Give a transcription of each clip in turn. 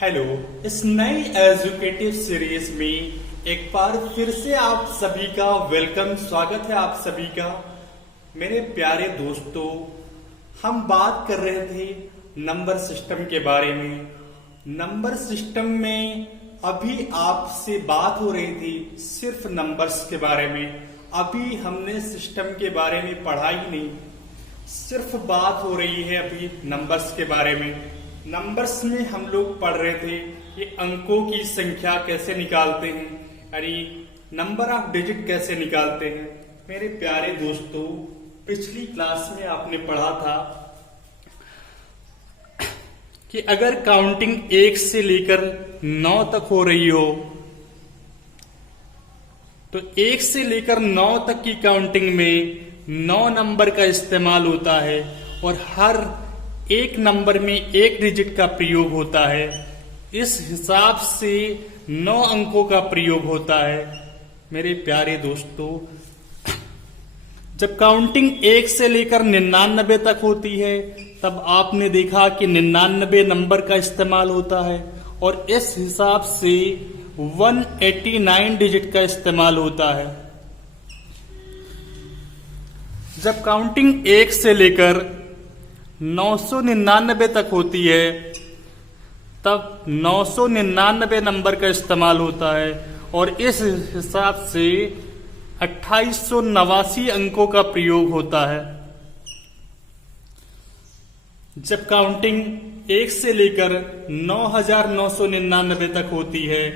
Hello. इस नई educative series में एक बार फिर से आप सभी का वेलकम, स्वागत है आप सभी का। मेरे प्यारे दोस्तों, हम बात कर रहे थे नंबर सिस्टम के बारे में। नंबर सिस्टम में अभी आपसे बात हो रही थी सिर्फ नंबर्स के बारे में। अभी हमने सिस्टम के बारे में पढ़ा ही नहीं, सिर्फ बात हो रही है अभी नंबर्स के बारे में। नंबर्स में हम लोग पढ़ रहे थे कि अंकों की संख्या कैसे निकालते हैं, यानी नंबर ऑफ डिजिट कैसे निकालते हैं। मेरे प्यारे दोस्तों, पिछली क्लास में आपने पढ़ा था कि अगर काउंटिंग 1 से लेकर 9 तक हो रही हो तो 1 से लेकर 9 तक की काउंटिंग में 9 नंबर का इस्तेमाल होता है और हर एक नंबर में एक डिजिट का प्रयोग होता है। इस हिसाब से 9 अंकों का प्रयोग होता है। मेरे प्यारे दोस्तों, जब काउंटिंग 1 से लेकर 99 तक होती है तब आपने देखा कि 99 नंबर का इस्तेमाल होता है और इस हिसाब से 189 डिजिट का इस्तेमाल होता है। जब काउंटिंग 1 से लेकर 999 तक होती है तब 999 नंबर का इस्तेमाल होता है और इस हिसाब से 2889 अंकों का प्रयोग होता है। जब काउंटिंग 1 से लेकर 9999 तक होती है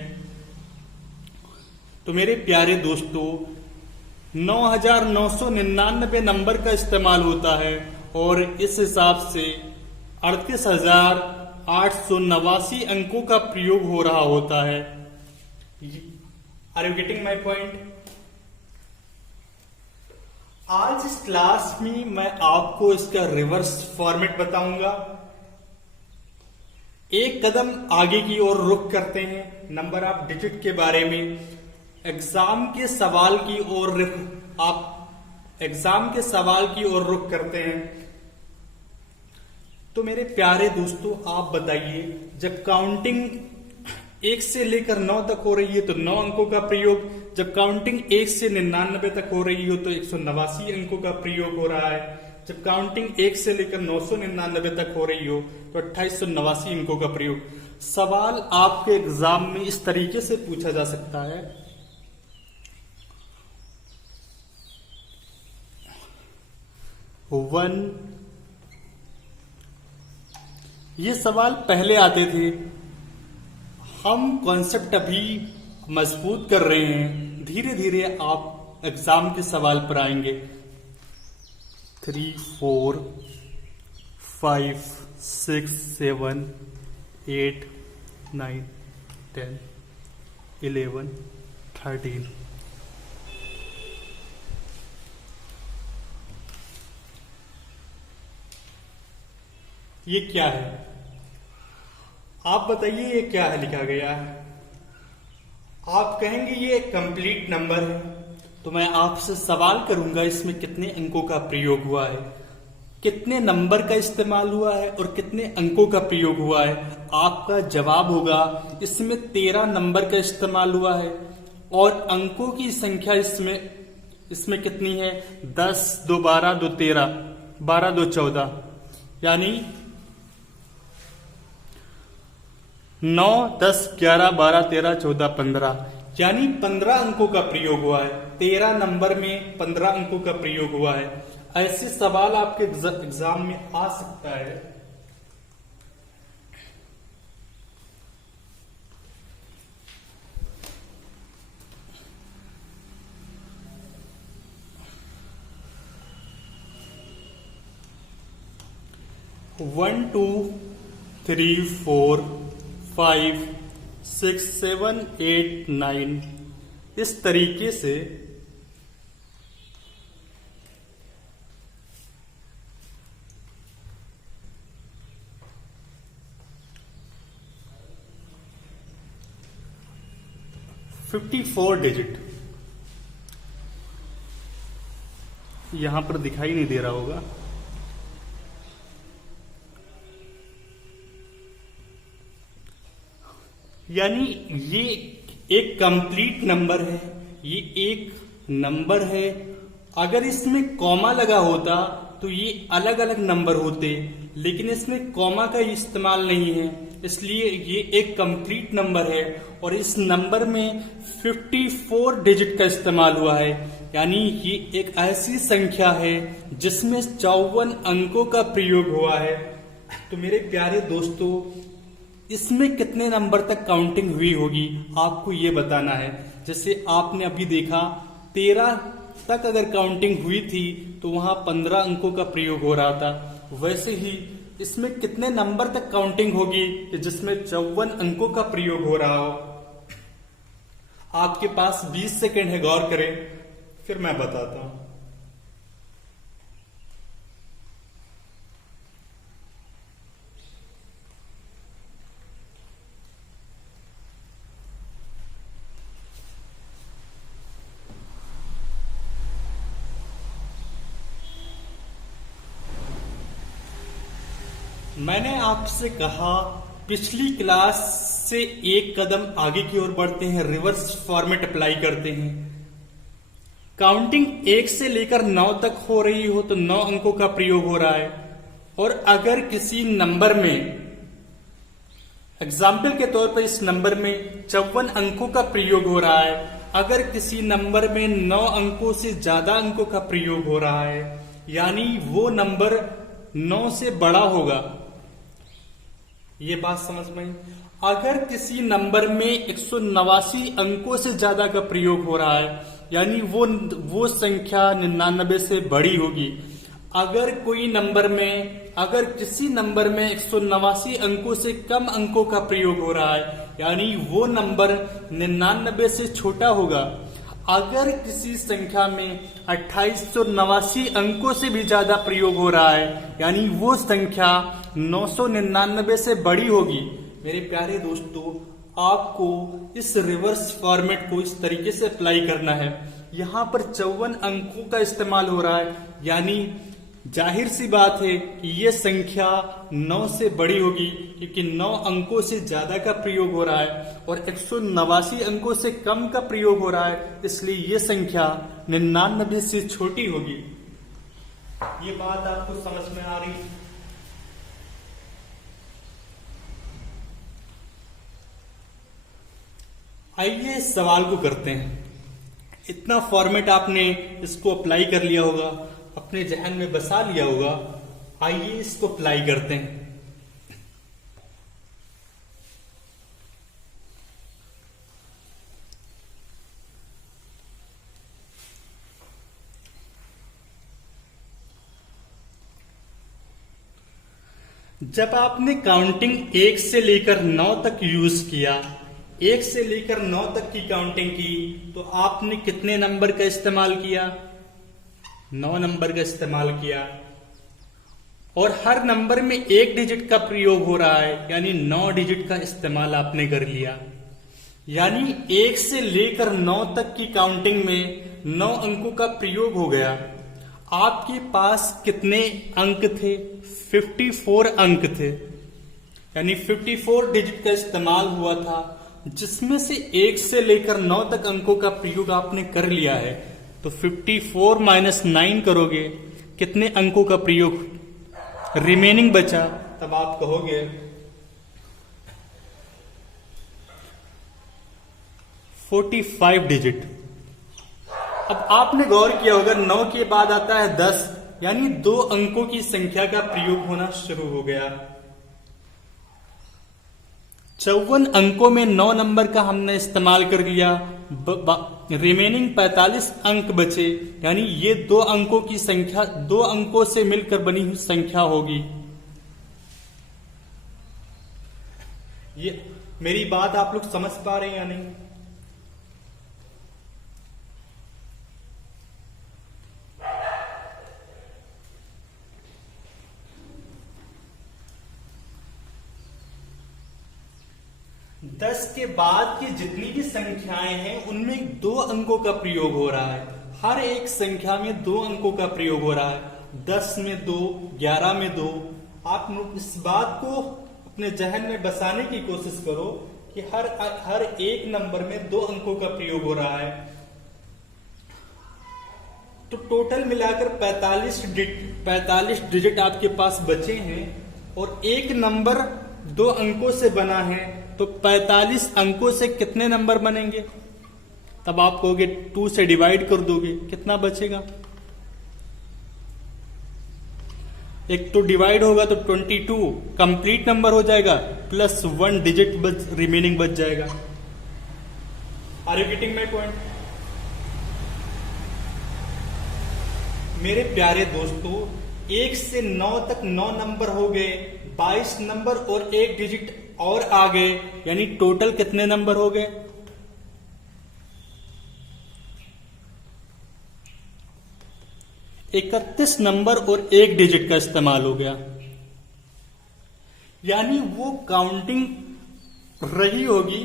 तो मेरे प्यारे दोस्तों 9999 नंबर का इस्तेमाल होता है और इस हिसाब से 38,889 अंकों का प्रयोग हो रहा होता है। Are you getting my point? आज इस क्लास में मैं आपको इसका रिवर्स फॉर्मेट बताऊंगा। एक कदम आगे की ओर रुख करते हैं नंबर ऑफ डिजिट के बारे में। एग्जाम के सवाल की ओर रुख करते हैं। तो मेरे प्यारे दोस्तों, आप बताइए, जब काउंटिंग 1 से लेकर 9 तक हो रही है तो 9 अंकों का प्रयोग, जब काउंटिंग 1 से 99 तक हो रही हो तो 189 अंकों का प्रयोग हो रहा है, जब काउंटिंग 1 से लेकर 999 तक हो रही हो तो 2889 अंकों का प्रयोग। सवाल आपके एग्जाम में इस तरीके से पूछा जा सकता है, ये सवाल पहले आते थे, हम कॉन्सेप्ट अभी मजबूत कर रहे हैं। धीरे धीरे आप एग्जाम के सवाल पर आएंगे। 3, 4, 5, 6, 7, 8, 9, 10, 11, 13। ये क्या है? आप बताइए, ये क्या है लिखा गया है? आप कहेंगे ये कंप्लीट नंबर है, तो मैं आपसे सवाल करूंगा इसमें कितने अंकों का प्रयोग हुआ है, कितने नंबर का इस्तेमाल हुआ है और कितने अंकों का प्रयोग हुआ है। आपका जवाब होगा इसमें 13 नंबर का इस्तेमाल हुआ है और अंकों की संख्या इसमें कितनी है? 10, 2, 12, 2, 13, 12, 2, 14, यानी 9, 10, 11, 12, 13, 14, 15, यानी 15 अंकों का प्रयोग हुआ है। 13 नंबर में 15 अंकों का प्रयोग हुआ है। ऐसे सवाल आपके एग्जाम में आ सकता है। वन, 2, 3, 4, 5, 6, 7, 8, 9 इस तरीके से $54 डिजिट यहां पर दिखाई नहीं दे रहा होगा। यानी ये एक कंप्लीट नंबर है, ये एक नंबर है। अगर इसमें कॉमा लगा होता तो ये अलग अलग नंबर होते, लेकिन इसमें कॉमा का इस्तेमाल नहीं है, इसलिए ये एक कंप्लीट नंबर है। और इस नंबर में 54 डिजिट का इस्तेमाल हुआ है, यानी ये एक ऐसी संख्या है जिसमें 54 अंकों का प्रयोग हुआ है। तो मेरे प्यारे दोस्तों, इसमें कितने नंबर तक काउंटिंग हुई होगी आपको ये बताना है। जैसे आपने अभी देखा 13 तक अगर काउंटिंग हुई थी तो वहां 15 अंकों का प्रयोग हो रहा था। वैसे ही इसमें कितने नंबर तक काउंटिंग होगी कि जिसमें 54 अंकों का प्रयोग हो रहा हो। आपके पास 20 सेकेंड है, गौर करें, फिर मैं बताता हूं। मैंने आपसे कहा पिछली क्लास से एक कदम आगे की ओर बढ़ते हैं, रिवर्स फॉर्मेट अप्लाई करते हैं। काउंटिंग 1 से लेकर 9 तक हो रही हो तो 9 अंकों का प्रयोग हो रहा है। और अगर किसी नंबर में, एग्जाम्पल के तौर पर इस नंबर में 54 अंकों का प्रयोग हो रहा है, अगर किसी नंबर में 9 अंकों से ज्यादा अंकों का प्रयोग हो रहा है, यानी वो नंबर 9 से बड़ा होगा। ये बात समझ में आई? अगर किसी नंबर में 189 अंकों से ज्यादा का प्रयोग हो रहा है, यानी वो संख्या 99 से बड़ी होगी। अगर किसी नंबर में 189 अंकों से कम अंकों का प्रयोग हो रहा है, यानी वो नंबर 99 से छोटा होगा। अगर किसी संख्या में 2889 अंकों से भी ज्यादा प्रयोग हो रहा है, यानी वो संख्या 999 से बड़ी होगी। मेरे प्यारे दोस्तों, आपको इस रिवर्स फॉर्मेट को इस तरीके से अप्लाई करना है। यहां पर 54 अंकों का इस्तेमाल हो रहा है, यानी जाहिर सी बात है कि यह संख्या 9 से बड़ी होगी, क्योंकि 9 अंकों से ज्यादा का प्रयोग हो रहा है और 189 अंकों से कम का प्रयोग हो रहा है, इसलिए यह संख्या 99 से छोटी होगी। ये बात आपको समझ में आ रही है? आइए इस सवाल को करते हैं। इतना फॉर्मेट आपने इसको अप्लाई कर लिया होगा, अपने जहन में बसा लिया होगा। आइए इसको अप्लाई करते हैं। जब आपने काउंटिंग 1 से लेकर 9 तक यूज किया, 1 से लेकर 9 तक की काउंटिंग की, तो आपने कितने नंबर का इस्तेमाल किया? 9 नंबर का इस्तेमाल किया। और हर नंबर में 1 डिजिट का प्रयोग हो रहा है, यानी 9 डिजिट का इस्तेमाल आपने कर लिया। यानी 1 से लेकर 9 तक की काउंटिंग में 9 अंकों का प्रयोग हो गया। आपके पास कितने अंक थे? 54 अंक थे, यानी 54 डिजिट का इस्तेमाल हुआ था, जिसमें से 1 से लेकर 9 तक अंकों का प्रयोग आपने कर लिया है। तो 54 माइनस 9 करोगे, कितने अंकों का प्रयोग रिमेनिंग बचा? तब आप कहोगे 45 डिजिट। अब आपने गौर किया होगा 9 के बाद आता है 10, यानी 2 अंकों की संख्या का प्रयोग होना शुरू हो गया। 54 अंकों में 9 नंबर का हमने इस्तेमाल कर लिया, रिमेनिंग 45 अंक बचे, यानी ये 2 अंकों की संख्या 2 अंकों से मिलकर बनी हुई संख्या होगी। ये मेरी बात आप लोग समझ पा रहे हैं या नहीं? दस के बाद की जितनी भी संख्याएं हैं उनमें 2 अंकों का प्रयोग हो रहा है। हर एक संख्या में 2 अंकों का प्रयोग हो रहा है। 10 में 2, 11 में 2। आप इस बात को अपने जहन में बसाने की कोशिश करो कि हर एक नंबर में 2 अंकों का प्रयोग हो रहा है, तो टोटल मिलाकर 45 डिजिट आपके पास बचे हैं और एक नंबर 2 अंकों से बना है, तो 45 अंकों से कितने नंबर बनेंगे? तब आप कहोगे 2 से डिवाइड कर दोगे, कितना बचेगा? एक तो डिवाइड होगा तो 22 कंप्लीट नंबर हो जाएगा, प्लस 1 डिजिट रिमेनिंग बच जाएगा। Are you getting my point? मेरे प्यारे दोस्तों, 1 से 9 तक 9 नंबर हो गए, 22 नंबर और 1 डिजिट और आ गए, यानी टोटल कितने नंबर हो गए? 31 नंबर और 1 डिजिट का इस्तेमाल हो गया, यानी वो काउंटिंग रही होगी।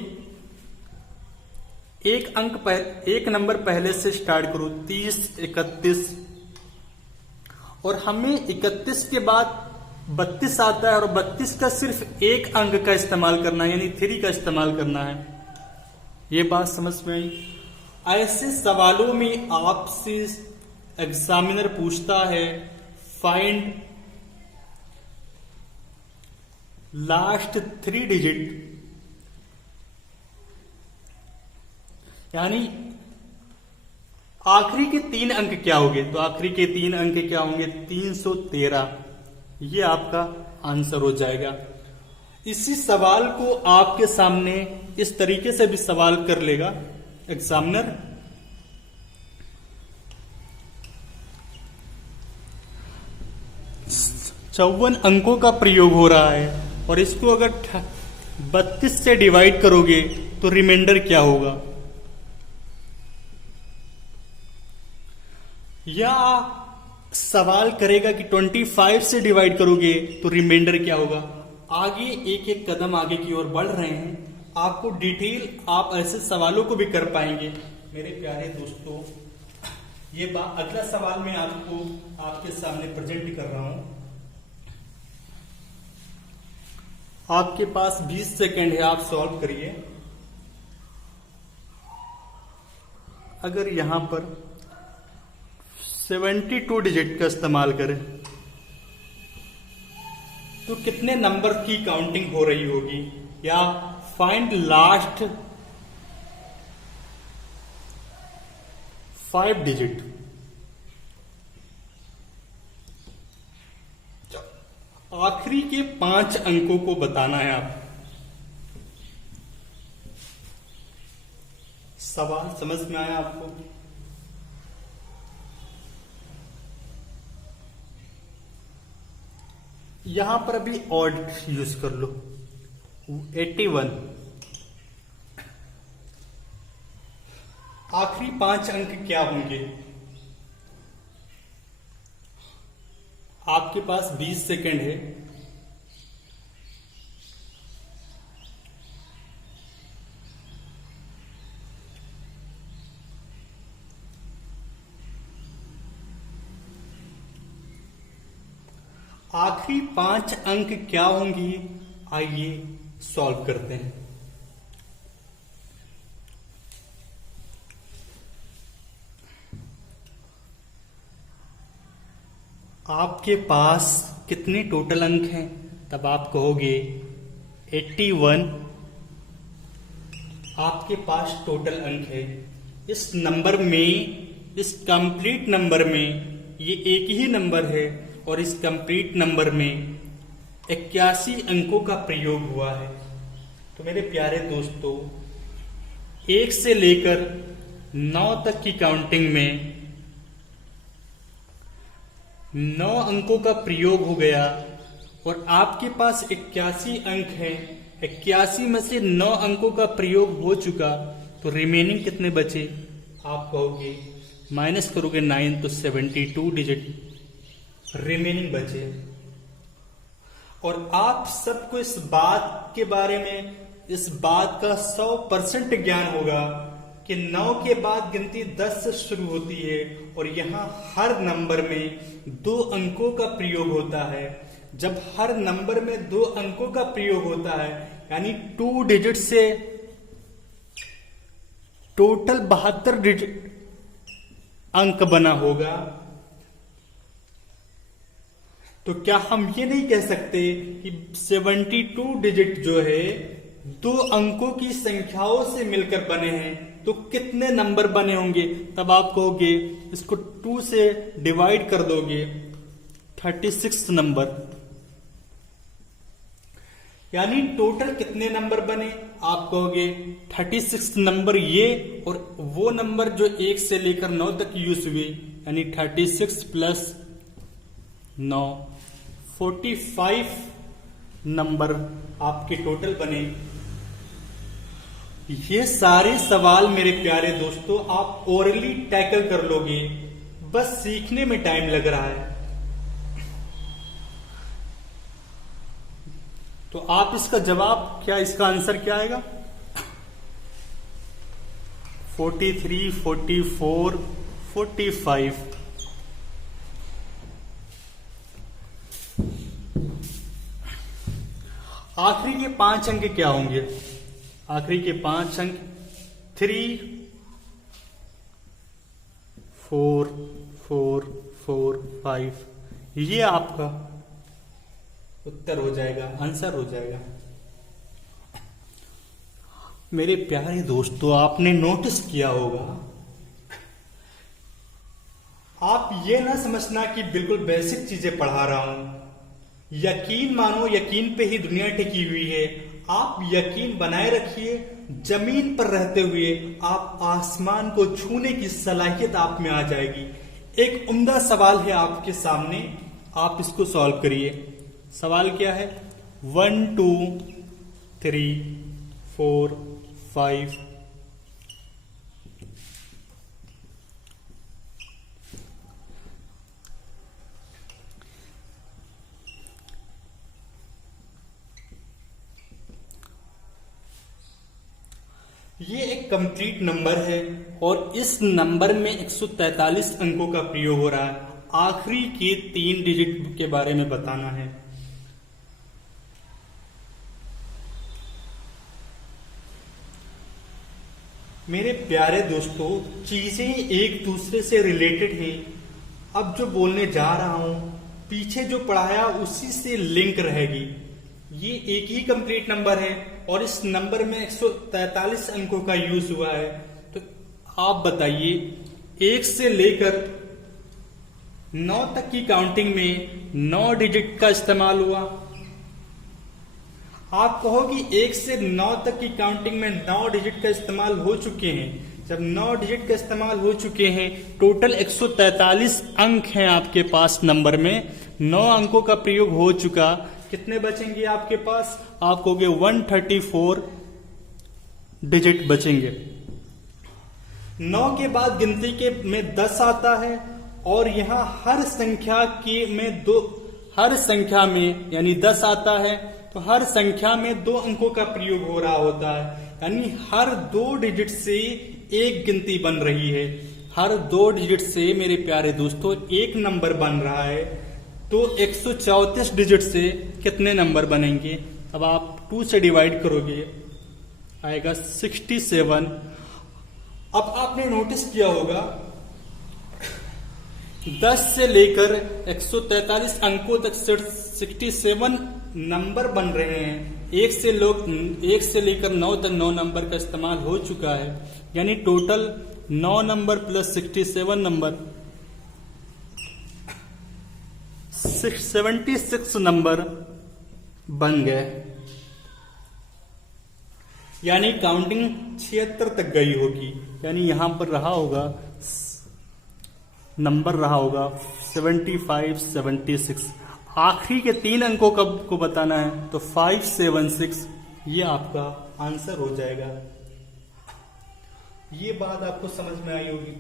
एक नंबर पहले से स्टार्ट करो, 30, 31, और हमें 31 के बाद 32 आता है और 32 का सिर्फ एक अंक का इस्तेमाल करना है, यानी 3 का इस्तेमाल करना है। ये बात समझ में आई? ऐसे सवालों में आपसे एग्जामिनर पूछता है फाइंड लास्ट 3 डिजिट, यानी आखिरी के 3 अंक क्या होंगे? तो आखिरी के 3 अंक क्या होंगे? 313। ये आपका आंसर हो जाएगा। इसी सवाल को आपके सामने इस तरीके से भी सवाल कर लेगा एग्जामिनर। 54 अंकों का प्रयोग हो रहा है और इसको अगर 32 से डिवाइड करोगे तो रिमाइंडर क्या होगा? या सवाल करेगा कि 25 से डिवाइड करोगे तो रिमाइंडर क्या होगा? आगे एक एक कदम आगे की ओर बढ़ रहे हैं, आपको डिटेल आप ऐसे सवालों को भी कर पाएंगे। मेरे प्यारे दोस्तों, ये अगला सवाल मैं आपके सामने प्रेजेंट कर रहा हूं। आपके पास 20 सेकेंड है, आप सॉल्व करिए। अगर यहां पर 72 डिजिट का इस्तेमाल करें तो कितने नंबर की काउंटिंग हो रही होगी? या फाइंड लास्ट 5 डिजिट। आखिरी के 5 अंकों को बताना है आप। सवाल समझ में आया आपको? यहां पर अभी ऑड यूज कर लो, 81। आखिरी 5 अंक क्या होंगे? आपके पास 20 सेकेंड है। आखिरी 5 अंक क्या होंगी? आइए सॉल्व करते हैं। आपके पास कितने टोटल अंक हैं? तब आप कहोगे 81 आपके पास टोटल अंक है। इस नंबर में, इस कंप्लीट नंबर में ये एक ही नंबर है और इस कंप्लीट नंबर में 81 अंकों का प्रयोग हुआ है। तो मेरे प्यारे दोस्तों, 1 से लेकर 9 तक की काउंटिंग में 9 अंकों का प्रयोग हो गया और आपके पास 81 अंक है। 81 में से 9 अंकों का प्रयोग हो चुका, तो रिमेनिंग कितने बचे? आप कहोगे माइनस करोगे 9 तो 72 डिजिट रिमेनिंग बचे। और आप सबको इस बात के बारे में, इस बात का 100% ज्ञान होगा कि 9 के बाद गिनती 10 से शुरू होती है और यहां हर नंबर में 2 अंकों का प्रयोग होता है। जब हर नंबर में 2 अंकों का प्रयोग होता है, यानी 2 डिजिट से टोटल 72 डिजिट अंक बना होगा। तो क्या हम ये नहीं कह सकते कि 72 डिजिट जो है 2 अंकों की संख्याओं से मिलकर बने हैं, तो कितने नंबर बने होंगे? तब आप कहोगे इसको 2 से डिवाइड कर दोगे 36 नंबर, यानी टोटल कितने नंबर बने? आप कहोगे 36 नंबर ये और वो नंबर जो 1 से लेकर 9 तक यूज हुए, यानी 36 प्लस 9 45 नंबर आपके टोटल बने। ये सारे सवाल मेरे प्यारे दोस्तों आप ओरली टैकल कर लोगे, बस सीखने में टाइम लग रहा है। तो आप इसका जवाब क्या, इसका आंसर क्या आएगा? 43, 44, 45। आखिरी के 5 अंक क्या होंगे? आखिरी के 5 अंक 3, 4, 4, 4, 5, ये आपका उत्तर हो जाएगा, आंसर हो जाएगा। मेरे प्यारे दोस्तों आपने नोटिस किया होगा, आप ये ना समझना कि बिल्कुल बेसिक चीजें पढ़ा रहा हूं। यकीन मानो, यकीन पे ही दुनिया टिकी हुई है। आप यकीन बनाए रखिए, जमीन पर रहते हुए आप आसमान को छूने की सलाहियत आप में आ जाएगी। एक उम्दा सवाल है आपके सामने, आप इसको सॉल्व करिए। सवाल क्या है? 1, 2, 3, 4, 5। ये एक कंप्लीट नंबर है और इस नंबर में 143 अंकों का प्रयोग हो रहा है। आखिरी के 3 डिजिट के बारे में बताना है। मेरे प्यारे दोस्तों चीजें एक दूसरे से रिलेटेड हैं। अब जो बोलने जा रहा हूं पीछे जो पढ़ाया उसी से लिंक रहेगी। ये एक ही कंप्लीट नंबर है और इस नंबर में 143 अंकों का यूज हुआ है। तो आप बताइए 1 से लेकर 9 तक की काउंटिंग में 9 डिजिट का इस्तेमाल हुआ। आप कहो कि 1 से 9 तक की काउंटिंग में 9 डिजिट का इस्तेमाल हो चुके हैं। जब 9 डिजिट का इस्तेमाल हो चुके हैं, टोटल 143 अंक हैं आपके पास नंबर में, 9 अंकों का प्रयोग हो चुका, कितने बचेंगे आपके पास? आप कहोगे 134 डिजिट बचेंगे। 9 के बाद गिनती के में 10 आता है और यहां हर संख्या में यानी 10 आता है, तो हर संख्या में 2 अंकों का प्रयोग हो रहा होता है, यानी हर 2 डिजिट से एक गिनती बन रही है। हर 2 डिजिट से मेरे प्यारे दोस्तों एक नंबर बन रहा है। तो 134 डिजिट से कितने नंबर बनेंगे? अब आप 2 से डिवाइड करोगे, आएगा 67। अब आपने नोटिस किया होगा 10 से लेकर 143 अंकों तक 67 नंबर बन रहे हैं। 1 से लेकर 9 तक 9 नंबर का इस्तेमाल हो चुका है, यानी total 9 number plus 67 number 76 number बन गए, यानी काउंटिंग 76 तक गई होगी। यानी यहां पर रहा होगा नंबर 75, 76। आखिरी के 3 अंकों को बताना है तो 576, ये आपका आंसर हो जाएगा। ये बात आपको समझ में आई होगी।